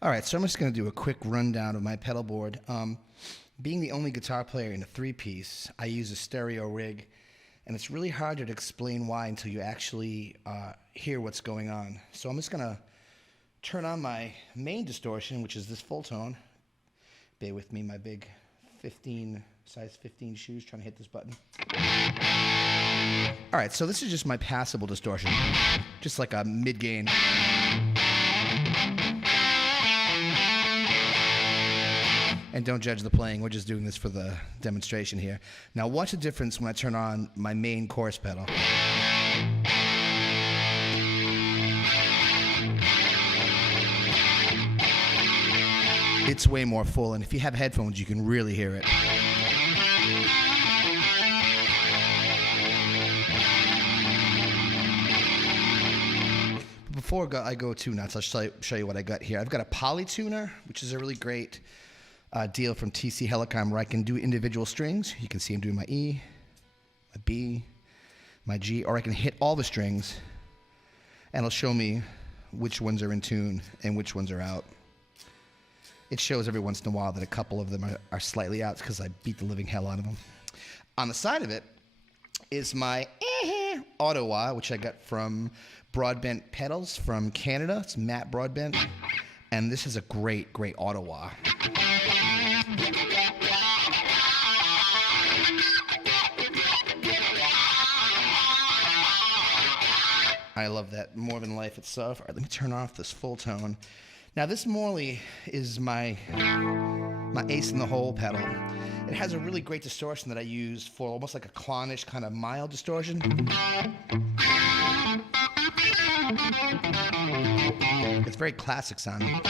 All right, so I'm just going to do a quick rundown of my pedal board. Being the only guitar player in a three-piece, I use a stereo rig, and it's really hard to explain why until you actually hear what's going on. So I'm just going to turn on my main distortion, which is this full tone. Bear with me, my big size 15 shoes trying to hit this button. All right, so this is just my passable distortion, just like a mid-gain. And don't judge the playing, we're just doing this for the demonstration here. Now watch the difference when I turn on my main chorus pedal. It's way more full, and if you have headphones, you can really hear it. Before I go too nuts, I'll show you what I got here. I've got a polytuner, which is a really great deal from TC Helicon, where I can do individual strings. You can see I'm doing my E, my B, my G, or I can hit all the strings, and it'll show me which ones are in tune and which ones are out. It shows every once in a while that a couple of them are slightly out because I beat the living hell out of them. On the side of it is my auto wah, which I got from Broadbent Pedals from Canada. It's Matt Broadbent. And this is a great, great auto wah. I love that more than life itself. All right, let me turn off this full tone. Now this Morley is my ace in the hole pedal. It has a really great distortion that I use for almost like a clonish kind of mild distortion. It's very classic sounding.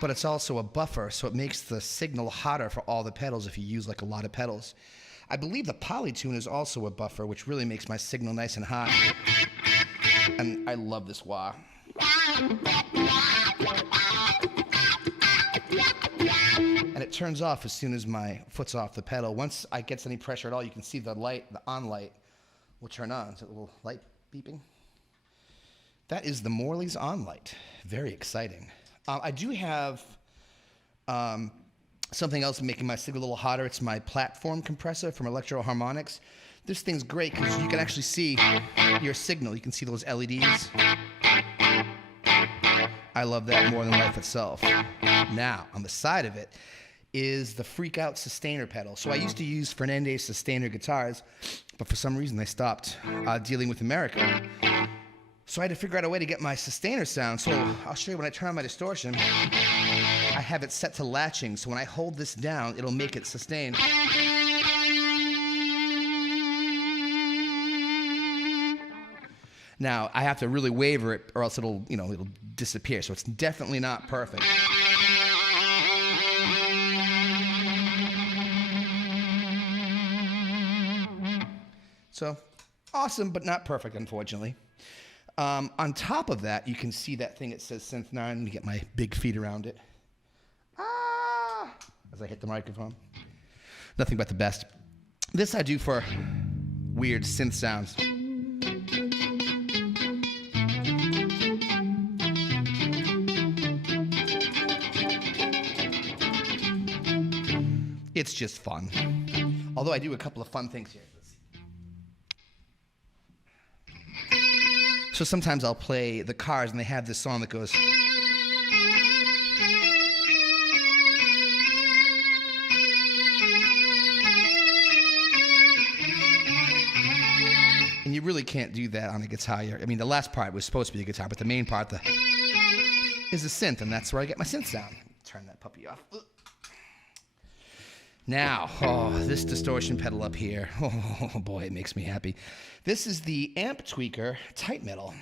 But it's also a buffer, so it makes the signal hotter for all the pedals if you use like a lot of pedals. I believe the Polytune is also a buffer, which really makes my signal nice and hot. And I love this wah. And it turns off as soon as my foot's off the pedal. Once I get any pressure at all, you can see the light, the on light, will turn on. So a little light beeping. That is the Morley's on light. Very exciting. I do have something else making my signal a little hotter. It's my platform compressor from Electro Harmonics. This thing's great because you can actually see your signal. You can see those LEDs. I love that more than life itself. Now, on the side of it is the Freak Out Sustainer pedal. So I used to use Fernandez Sustainer guitars, but for some reason they stopped dealing with America. So I had to figure out a way to get my sustainer sound. So I'll show you when I turn on my distortion. I have it set to latching, so when I hold this down, it'll make it sustain. Now, I have to really waver it or else it'll disappear. So it's definitely not perfect. So awesome, but not perfect, unfortunately. On top of that, you can see that thing that says Synth 9. Let me get my big feet around it. As I hit the microphone. Nothing but the best. This I do for weird synth sounds. It's just fun. Although I do a couple of fun things here. So sometimes I'll play the Cars and they have this song that goes. And you really can't do that on a guitar. I mean, the last part was supposed to be a guitar, but the main part is a synth, and that's where I get my synth sound. Turn that puppy off. Now, this distortion pedal up here, oh boy, it makes me happy. This is the Amp Tweaker Tight Metal.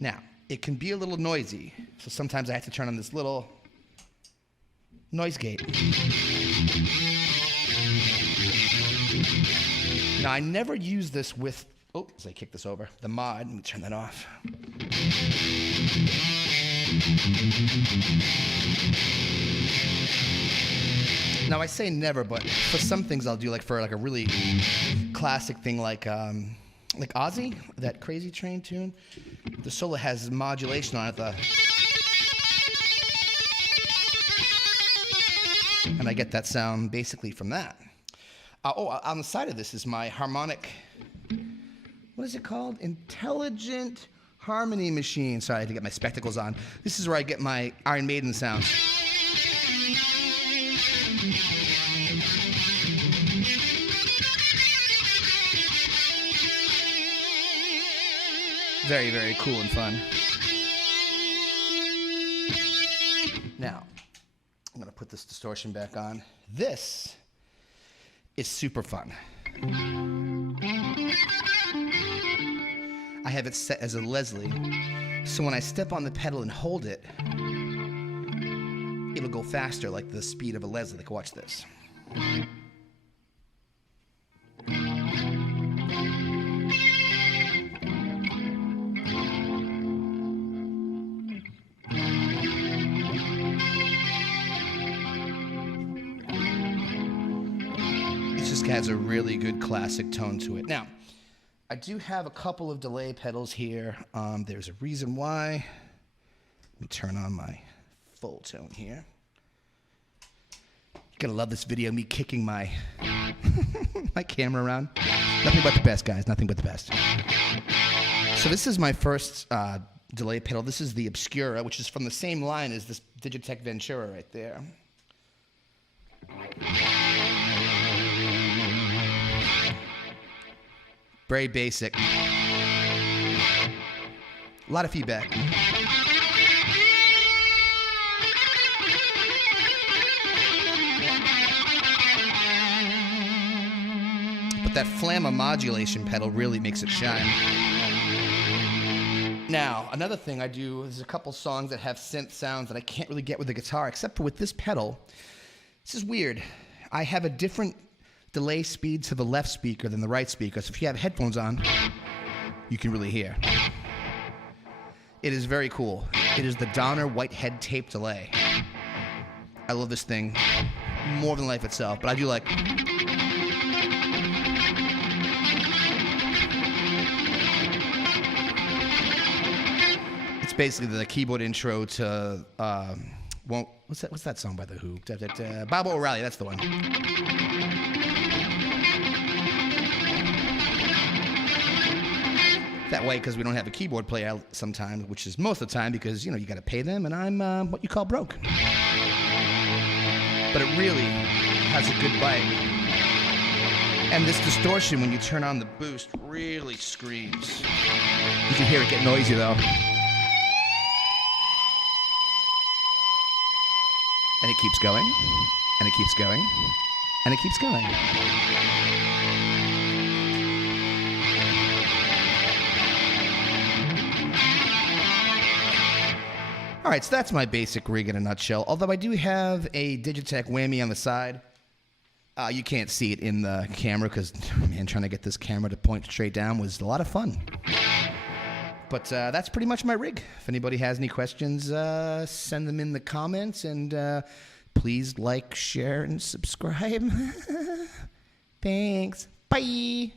Now, it can be a little noisy, so sometimes I have to turn on this little noise gate. Now, I never use this with, as I kick this over, the mod. Let me turn that off. Now I say never, but for some things I'll do, like for like a really classic thing like like Ozzy, that Crazy Train tune. The solo has modulation on it, and I get that sound basically from that. On the side of this is my harmonic, what is it called? Intelligent Harmony Machine. Sorry, I had to get my spectacles on. This is where I get my Iron Maiden sounds. Very, very cool and fun. Now, I'm going to put this distortion back on. This is super fun. I have it set as a Leslie, so when I step on the pedal and hold it, it'll go faster, like the speed of a Leslie. Like, watch this. It just has a really good classic tone to it. Now, I do have a couple of delay pedals here. There's a reason why. Let me turn on my full tone here. You're gonna love this video, me kicking my my camera around. Nothing but the best, guys, nothing but the best. So this is my first delay pedal. This is the Obscura, which is from the same line as this Digitech Ventura right there. Very basic. A lot of feedback. But that Flamma modulation pedal really makes it shine. Now, another thing I do is a couple songs that have synth sounds that I can't really get with the guitar, except for with this pedal. This is weird. I have a different delay speed to the left speaker than the right speaker, so if you have headphones on, you can really hear. It is very cool. It is the Donner Whitehead tape delay. I love this thing more than life itself, but I do like... It's basically the keyboard intro to, what's that song by The Who? Bob O'Reilly, that's the one. That way, because we don't have a keyboard player sometimes, which is most of the time because, you got to pay them, and I'm what you call broke. But it really has a good bite. And this distortion, when you turn on the boost, really screams. You can hear it get noisy, though. And it keeps going, and it keeps going, and it keeps going. All right, so that's my basic rig in a nutshell, although I do have a Digitech whammy on the side. You can't see it in the camera because, man, trying to get this camera to point straight down was a lot of fun. But that's pretty much my rig. If anybody has any questions, send them in the comments, and please like, share, and subscribe. Thanks. Bye.